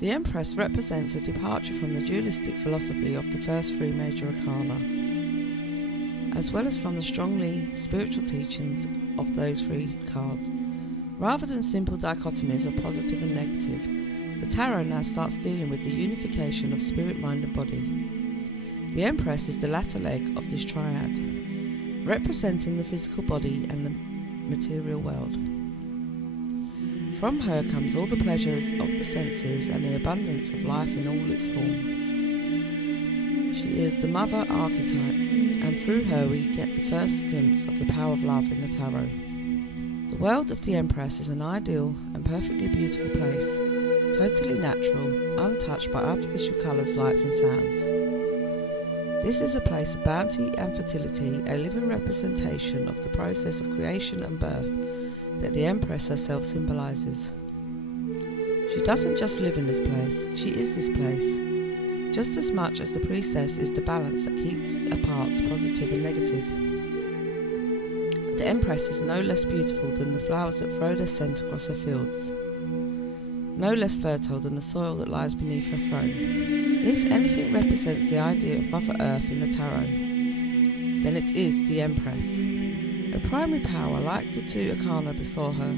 The Empress represents a departure from the dualistic philosophy of the first three Major Arcana, as well as from the strongly spiritual teachings of those three cards. Rather than simple dichotomies of positive and negative, the Tarot now starts dealing with the unification of spirit, mind and body. The Empress is the latter leg of this triad, representing the physical body and the material world. From her comes all the pleasures of the senses and the abundance of life in all its form. She is the mother archetype, and through her we get the first glimpse of the power of love in the Tarot. The world of the Empress is an ideal and perfectly beautiful place, totally natural, untouched by artificial colours, lights and sounds. This is a place of bounty and fertility, a living representation of the process of creation and birth that the Empress herself symbolizes. She doesn't just live in this place, she is this place, just as much as the Priestess is the balance that keeps apart positive and negative. The Empress is no less beautiful than the flowers that throw their scent across her fields, no less fertile than the soil that lies beneath her throne. If anything represents the idea of Mother Earth in the Tarot, then it is the Empress. Her primary power, like the two Arcana before her,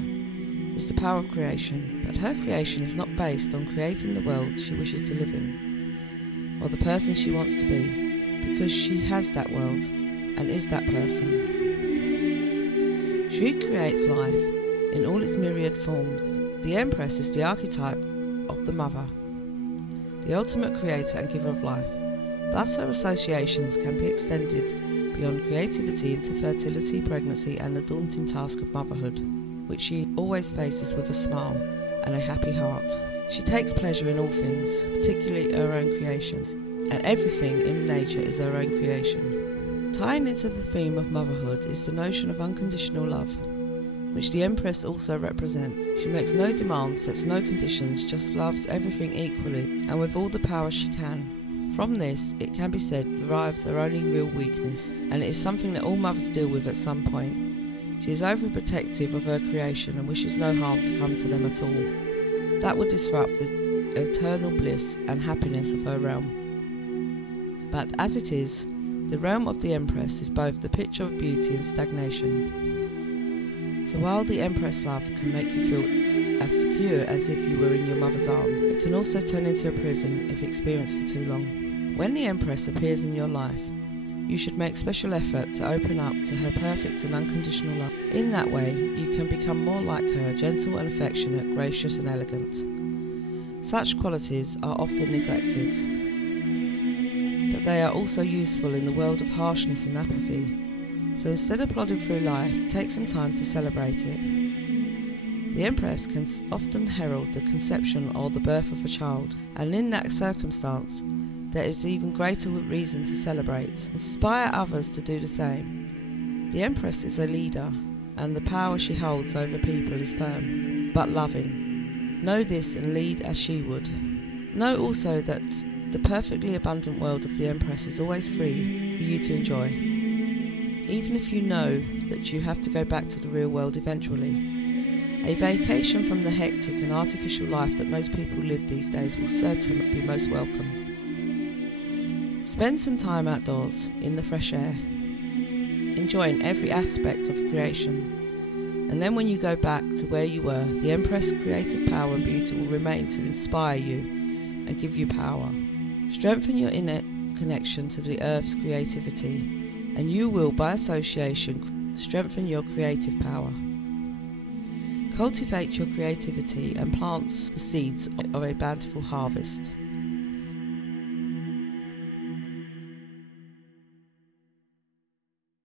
is the power of creation, but her creation is not based on creating the world she wishes to live in, or the person she wants to be, because she has that world, and is that person. She creates life in all its myriad forms. The Empress is the archetype of the Mother, the ultimate creator and giver of life. Thus her associations can be extended beyond creativity into fertility, pregnancy and the daunting task of motherhood, which she always faces with a smile and a happy heart. She takes pleasure in all things, particularly her own creation, and everything in nature is her own creation. Tying into the theme of motherhood is the notion of unconditional love, which the Empress also represents. She makes no demands, sets no conditions, just loves everything equally and with all the power she can. From this, it can be said, derives her only real weakness, and it is something that all mothers deal with at some point. She is overprotective of her creation and wishes no harm to come to them at all. That would disrupt the eternal bliss and happiness of her realm. But as it is, the realm of the Empress is both the picture of beauty and stagnation. So while the Empress love can make you feel as secure as if you were in your mother's arms, it can also turn into a prison if experienced for too long. When the Empress appears in your life, you should make special effort to open up to her perfect and unconditional love. In that way, you can become more like her, gentle and affectionate, gracious and elegant. Such qualities are often neglected, but they are also useful in the world of harshness and apathy. So instead of plodding through life, take some time to celebrate it. The Empress can often herald the conception or the birth of a child, and in that circumstance, there is even greater reason to celebrate. Inspire others to do the same. The Empress is a leader, and the power she holds over people is firm, but loving. Know this and lead as she would. Know also that the perfectly abundant world of the Empress is always free for you to enjoy, even if you know that you have to go back to the real world eventually. A vacation from the hectic and artificial life that most people live these days will certainly be most welcome. Spend some time outdoors, in the fresh air, enjoying every aspect of creation. And then when you go back to where you were, the Empress' creative power and beauty will remain to inspire you and give you power. Strengthen your inner connection to the Earth's creativity, and you will, by association, strengthen your creative power. Cultivate your creativity and plant the seeds of a bountiful harvest.